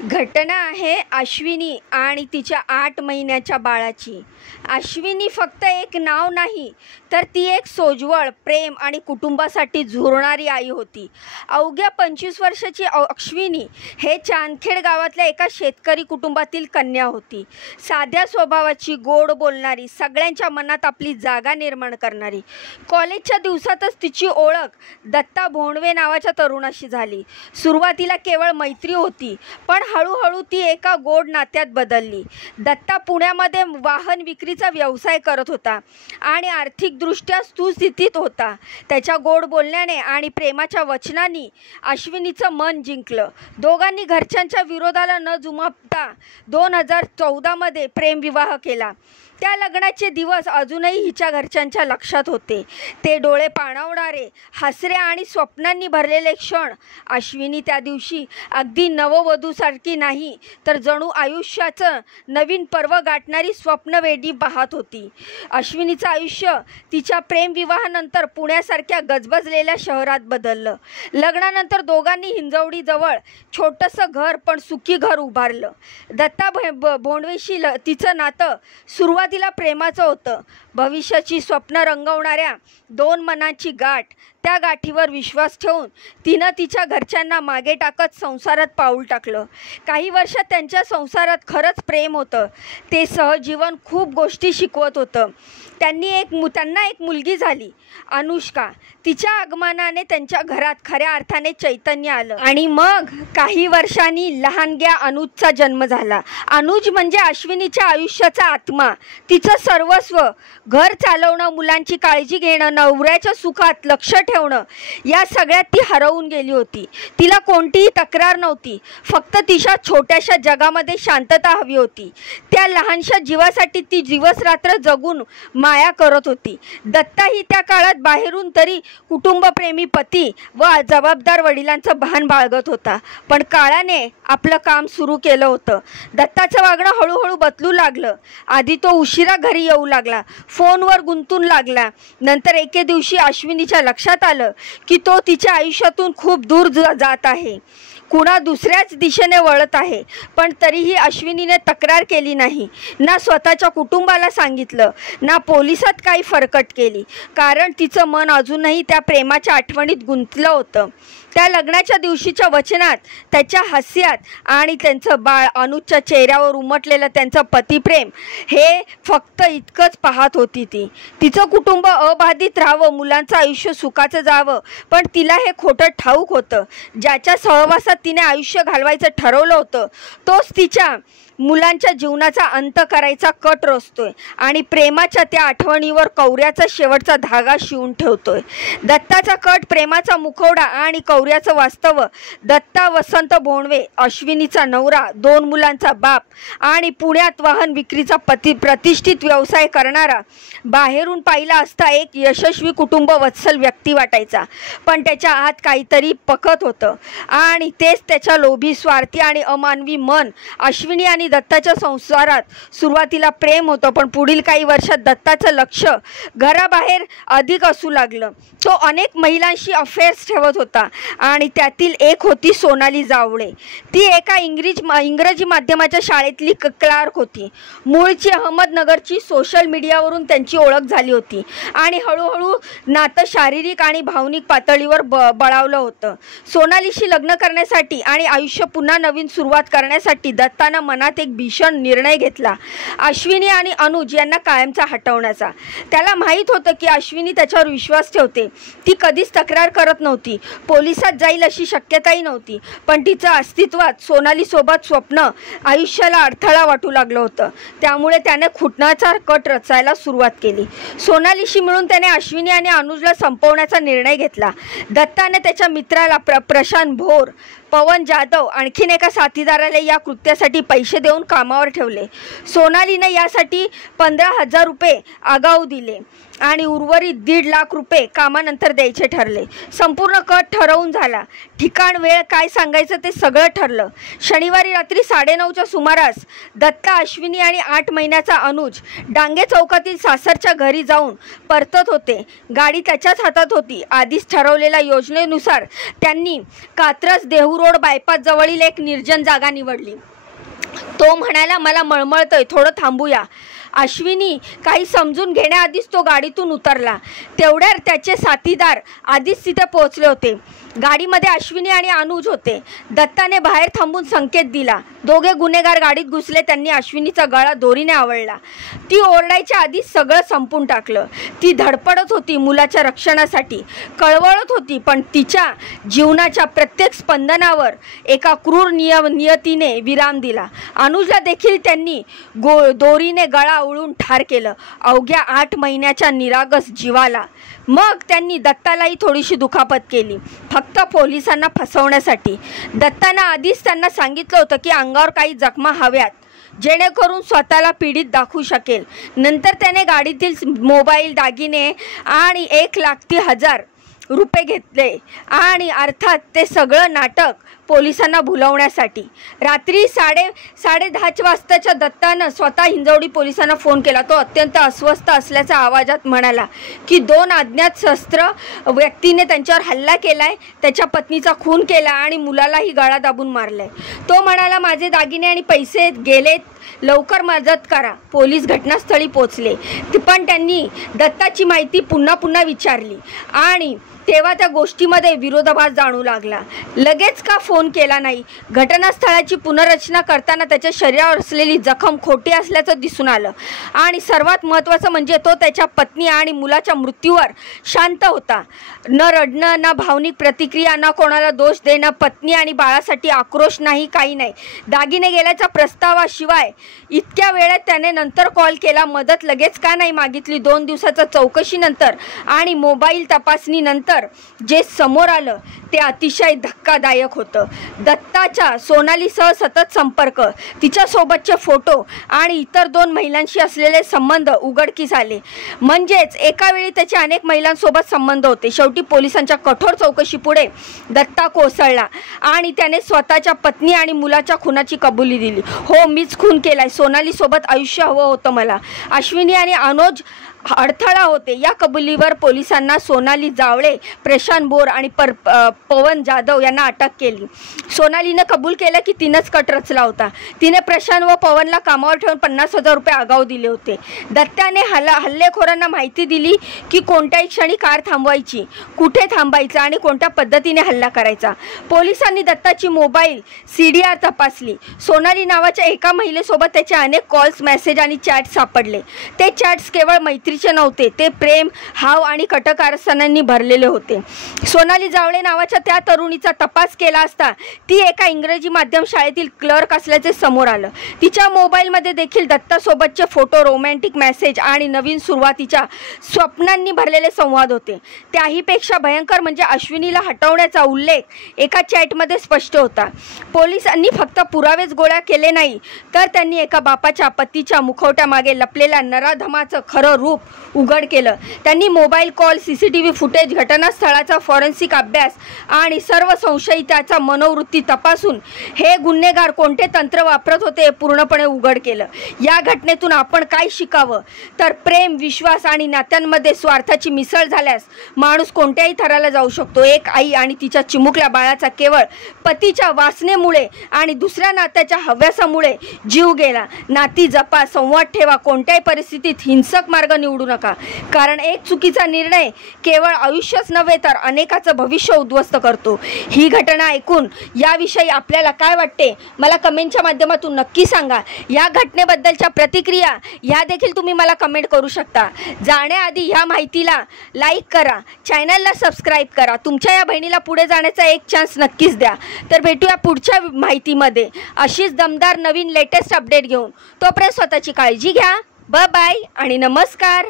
घटना आहे अश्विनी आणि तिच्या 8 महिन्याच्या बाळाची। अश्विनी फक्त एक नाव नाही तर ती एक सोज्वळ, प्रेम आणि कुटुंबासाठी झुरणारी आई होती। अवघ्या 25 वर्षाची अश्विनी हे चांदखेड गावातल्या एका शेतकरी कुटुंबातील कन्या होती। साध्या स्वभावाची, गोड बोलणारी, सगळ्यांच्या मनात आपली जागा निर्माण करणारी। कॉलेजच्या दिवसातच तिची ओळख दत्ता भोंडवे नावाच्या तरुणाशी झाली। सुरुवातीला केवळ मैत्री होती, पण हळूहळू ती एका गोड नात्यात बदलली। दत्ता पुण्यामध्ये वाहन विक्रीचा व्यवसाय करत होता आणि आर्थिकदृष्ट्या सुस्थितीत होता। त्याच्या गोड बोलण्याने आणि प्रेमाच्या वचनांनी अश्विनीचं मन जिंकलं। दोघांनी घरच्यांच्या विरोधाला न जुमानता 2014 मध्ये प्रेमविवाह केला। त्या लग्नाचे दिवस अजूनही हिच्या घरच्यांच्या लक्षात होते। ते डोळे पाणावणारे, हसरे आणि स्वप्नांनी भरलेले क्षण। अश्विनी त्या दिवशी अगदी नववधूसारखी नाही तर जणू आयुष्याचं नवीन पर्व गाठणारी स्वप्नवेधी पाहत होती। अश्विनीचं आयुष्य तिच्या प्रेमविवाहानंतर पुण्यासारख्या गजबजलेल्या शहरात बदललं। लग्नानंतर दोघांनी हिंजवडीजवळ छोटंसं घर, पण सुखी घर उभारलं। दत्ता भोंडवेशी तिचं नातं सुरुवातीला प्रेमाचं होतं। भविष्याची स्वप्न रंगवणाऱ्या 2 मनांची गाठ। त्या गाठीवर विश्वास ठेवून तिनं तिच्या घरच्यांना मागे टाकत संसारात पाऊल टाकलं। काही वर्षात त्यांच्या संसारात खरंच प्रेम होतं। ते सहजीवन खूप गोष्टी शिकवत होतं। त्यांना एक मुलगी झाली, अनुष्का। तिच्या आगमनाने त्यांच्या घरात खऱ्या अर्थाने चैतन्य आलं आणि मग काही वर्षांनी लहानग्या अनुजचा जन्म झाला। अनुज म्हणजे अश्विनीच्या आयुष्याचा आत्मा, तिचं सर्वस्व। घर चालवणं, मुलांची काळजी घेणं, नवऱ्याच्या सुखात लक्ष ठेवणं, या सगळ्यात ती हरवून गेली होती। तिला कोणतीही तक्रार नव्हती, फक्त तिच्या छोट्याशा जगामध्ये शांतता हवी होती। त्या लहानशा जीवासाठी ती दिवसरात्र जगून माया करत होती। दत्ताही त्या काळात बाहेरून तरी कुटुंबप्रेमी पती व जबाबदार वडिलांचं भान बाळगत होता, पण काळाने आपलं काम सुरू केलं होतं। दत्ताचं वागणं हळूहळू बदलू लागलं। आधी तो उशिरा घरी येऊ लागला, फोनवर गुंतून लागला। नंतर एके दिवशी अश्विनीच्या लक्षात आलं की तो तिच्या आयुष्यातून खूप दूर जात आहे, कुणा दुसऱ्याच दिशेने वळत आहे। पण तरीही अश्विनीने तक्रार केली नाही, ना स्वतःच्या कुटुंबाला सांगितलं, ना पोलिसात काही फरकट केली, कारण तिचं मन अजूनही त्या प्रेमाच्या आठवणीत गुंतलं होतं। त्या लग्नाच्या दिवशीच्या वचनात, त्याच्या हास्यात आणि त्यांचं बाळ, अनुजच्या चेहऱ्यावर उमटलेलं त्यांचं पतिप्रेम, हे फक्त इतकंच पाहत होती ती। तिचं कुटुंब अबाधित राहावं, मुलांचं आयुष्य सुखाचं जावं, पण तिला हे खोटं ठाऊक होतं। ज्याच्या सहवासात तिने आयुष्य घालवायचं ठरवलं होतं, तोच तिच्या मुलांच्या जीवनाचा अंत करायचा कट रचतोय आणि प्रेमाच्या त्या आठवणीवर कौर्याचा शेवटचा धागा शिवून ठेवतोय। दत्ताचा कट, प्रेमाचा मुखवडा आणि कौर्याचं वास्तव। दत्ता वसंत भोंडवे, अश्विनीचा नवरा, 2 मुलांचा बाप आणि पुण्यात वाहन विक्रीचा प्रतिष्ठित व्यवसाय करणारा, बाहेरून पाहिला असता एक यशस्वी कुटुंब वत्सल व्यक्ती वाटायचा, पण त्याच्या आत काहीतरी पकत होतं आणि तेच त्याच्या लोभी, स्वार्थी आणि अमानवी मन। अश्विनी आणि दत्ताच्या संसारात सुरुवातीला प्रेम होतं, पण पुढील काही वर्षात दत्ताचं लक्ष घराबाहेर अधिक असू लागलं। तो अनेक महिलांशी अफेअर्स ठेवत होता आणि त्यातील एक होती सोनाली जावळे। ती एका इंग्रजी माध्यमाच्या शाळेतली क्लार्क होती। मूळची अहमदनगरची। सोशल मीडियावरून त्यांची ओळख झाली होती आणि हळूहळू नातं शारीरिक आणि भावनिक पातळीवर बळावलं होतं। सोनालीशी लग्न करण्यासाठी आणि आयुष्य पुन्हा नवीन सुरुवात करण्यासाठी दत्तानं मनात एक भीषण निर्णय घेतला, अश्विनी आणि अनुज यांना कायमचा हटवण्याचा। त्याला माहीत होतं की अश्विनी त्याच्यावर विश्वास ठेवते। ती कधीच तक्रार करत नव्हती, पोलिसात जाईल अशी शक्यताही नव्हती, पण तिचं अस्तित्वात सोनालीसोबत स्वप्न आयुष्याला अडथळा वाटू लागलं होतं। त्यामुळे त्याने खुटण्याचा कट रचायला सुरुवात केली। सोनालीशी मिळून त्याने अश्विनी आणि अनुजला संपवण्याचा निर्णय घेतला। दत्ताने त्याच्या मित्राला प्रशांत भोर, पवन जाधव, आणखीन एका साथीदाराला या कृत्यासाठी पैसे देऊन कामावर ठेवले। सोनालीने यासाठी 15,000 रुपये आगाऊ दिले आणि उर्वरित 1.5 लाख रुपये कामानंतर द्यायचे ठरले। संपूर्ण कट ठरवून झाला। ठिकाण वेळ काय सांगायचं ते सगळं ठरलं. शनिवारी रात्री 9:30च्या सुमारास दत्ता, अश्विनी आणि 8 महिन्याचा अनुज डांगे चौकातील सासरच्या घरी जाऊन परतत होते. गाडी त्याच्याच हातात होती. आधीच ठरवलेल्या योजनेनुसार त्यांनी कात्रज देहू रोड बायपास जवळील एक निर्जन जागा निवडली. तो म्हणाला, मला मळमळतंय, थोडं थांबूया. अश्विनी काही समजून घेण्याआधीच तो गाडीतून उतरला. तेवढ्यात त्याचे साथीदार आधीच तिथे पोहोचले होते. गाडीमध्ये अश्विनी आणि अनुज होते. दत्ताने बाहेर थांबून संकेत दिला. दोघे गुन्हेगार गाडीत घुसले. त्यांनी अश्विनीचा गळा दोरीने आवळला. ती ओरडायच्या आधीच सगळं संपून टाकलं. ती धडपडत होती मुलाच्या रक्षणासाठी, कळवळत होती, पण तिच्या जीवनाच्या प्रत्येक स्पंदनावर एका क्रूर नियतीने विराम दिला. अनुजला देखील त्यांनी दोरीने गळा आवळून ठार केलं, अवघ्या 8 महिन्याच्या निरागस जीवाला. मग त्यांनी दत्तालाही थोडीशी दुखापत केली, फक्त पोलिसांना फसवण्यासाठी. दत्तानं आधीच त्यांना सांगितलं होतं की अंगावर काही जखमा हव्यात, जेणेकरून स्वतःला पीडित दाखवू शकेल. नंतर त्याने गाडीतील मोबाईल, दागिने आणि 1,30,000 रुपये घेतले आणि अर्थात ते सगळं नाटक पोलिसांना भुलवण्यासाठी. रात्री 10:30 वाजताच्या दत्तानं स्वतः हिंजवडी पोलिसांना फोन केला. तो अत्यंत अस्वस्थ असल्याच्या आवाजात म्हणाला की 2 अज्ञात शस्त्र व्यक्तीने त्यांच्यावर हल्ला केलाय, त्याच्या पत्नीचा खून केला आणि मुलालाही गळा दाबून मारलाय. तो म्हणाला, माझे दागिने आणि पैसे गेलेत, लवकर मदत करा. पोलीस घटनास्थळी पोचले, पण त्यांनी दत्ताची माहिती पुन्हा विचारली आणि तेव्हा त्या गोष्टीमध्ये विरोधाभास जाणू लागला. लगेच का फोन केला नाही? घटनास्थळाची पुनर्रचना करताना त्याच्या शरीरावर असलेली जखम खोटी असल्याचं दिसून आलं आणि सर्वात महत्त्वाचं म्हणजे तो त्याच्या पत्नी आणि मुलाच्या मृत्यूवर शांत होता. न रडणं, ना भावनिक प्रतिक्रिया, ना कोणाला दोष देणं, पत्नी आणि बाळासाठी आक्रोश नाही, काही नाही. दागिने गेल्याच्या प्रस्तावाशिवाय इतक्या वेळेत त्याने नंतर कॉल केला. मदत लगेच का नाही मागितली? 2 दिवसाच्या चौकशीनंतर आणि मोबाईल तपासणीनंतर जे समोर आलं ते अतिशय धक्कादायक होतं. दत्ताचा सोनालीसह सतत संपर्क, तिच्यासोबतचे फोटो आणि इतर 2 महिलांशी असलेले संबंध उघडकीस आले. म्हणजेच एका वेळी त्याचे अनेक महिलांसोबत संबंध होते. शेवटी पोलिसांच्या कठोर चौकशीपुढे दत्ता कोसळला आणि त्याने स्वतःच्या पत्नी आणि मुलाच्या खुनाची कबुली दिली. हो, मीच खून केलाय. सोनालीसोबत आयुष्य हवं होतं मला. अश्विनी आणि अनुज अडथळा होते. या कबुलीवर पोलिसांना सोनाली जावळे, प्रशांत बोर आणि पवन जाधव यांना अटक केली. सोनालीनं कबूल केलं की तिनंच कट रचला होता. तिने प्रशांत व पवनला कामावर ठेवून 50,000 रुपये आगाऊ दिले होते. दत्ताने हल्लेखोरांना माहिती दिली की कोणत्याही क्षणी कार थांबवायची, कुठे थांबायचं आणि कोणत्या पद्धतीने हल्ला करायचा. पोलिसांनी दत्ताची मोबाईल CDR तपासली. सोनाली नावाच्या एका महिलेसोबत त्याचे अनेक कॉल्स, मेसेज आणि चॅट सापडले. ते चॅट्स केवळ मैत्रीचे नव्हते, ते प्रेम, हाव आणि कटकारस्थानांनी भरलेले होते. सोनाली जावळे नावाच्या त्या तरुणीचा तपास केला असता ती एका इंग्रजी माध्यम शाळेतील क्लर्क असल्याचे समोर आलं. तिच्या मोबाईलमध्ये देखील दत्तासोबतचे फोटो, रोमॅन्टिक मेसेज आणि नवीन सुरुवातीच्या स्वप्नांनी भरलेले संवाद होते. त्याहीपेक्षा भयंकर म्हणजे अश्विनीला हटवण्याचा उल्लेख एका चॅटमध्ये स्पष्ट होता. पोलिसांनी फक्त पुरावेच गोळा केले नाही, तर त्यांनी एका बापाच्या, पतीच्या मुखवट्यामागे लपलेल्या नराधमाचं खरं रूप उघड केलं. त्यांनी मोबाईल कॉल, CCTV फुटेज, घटनास्थळाचा फॉरेन्सिक अभ्यास आणि सर्व संशयिताचा मनोवृत्ती तपासून हे गुन्हेगार कोणते तंत्र वापरत होते हे पूर्णपणे उघड केलं. या घटनेतून आपण काय शिकावं? तर प्रेम, विश्वास आणि नात्यांमध्ये स्वार्थाची मिसळ झाल्यास माणूस कोणत्याही थराला जाऊ शकतो. एक आई आणि तिच्या चिमुकल्या बाळाचा केवळ पतीच्या वासनेमुळे आणि दुसऱ्या नात्याच्या हव्यासामुळे जीव गेला. नाती जपा, संवाद ठेवा, कोणत्याही परिस्थितीत हिंसक मार्ग निवडू नका, कारण एक चुकीचा निर्णय केवळ आयुष्यच नव्हे तर अनेकाचं भविष्य उद्ध्वस्त करतो. ही घटना ऐकून याविषयी आपल्याला काय वाटते मला कमेंटच्या माध्यमातून नक्की सांगा. या घटनेबद्दलच्या प्रतिक्रिया या देखील तुम्ही मला कमेंट करू शकता. जाण्याआधी ह्या माहितीला लाईक करा, चॅनलला सबस्क्राईब करा. तुमच्या या बहिणीला पुढे जाण्याचा एक चान्स नक्कीच द्या. तर भेटूया पुढच्या माहितीमध्ये अशीच दमदार नवीन लेटेस्ट अपडेट घेऊन. तोपर्यंत स्वतःची काळजी घ्या. बाय आणि नमस्कार.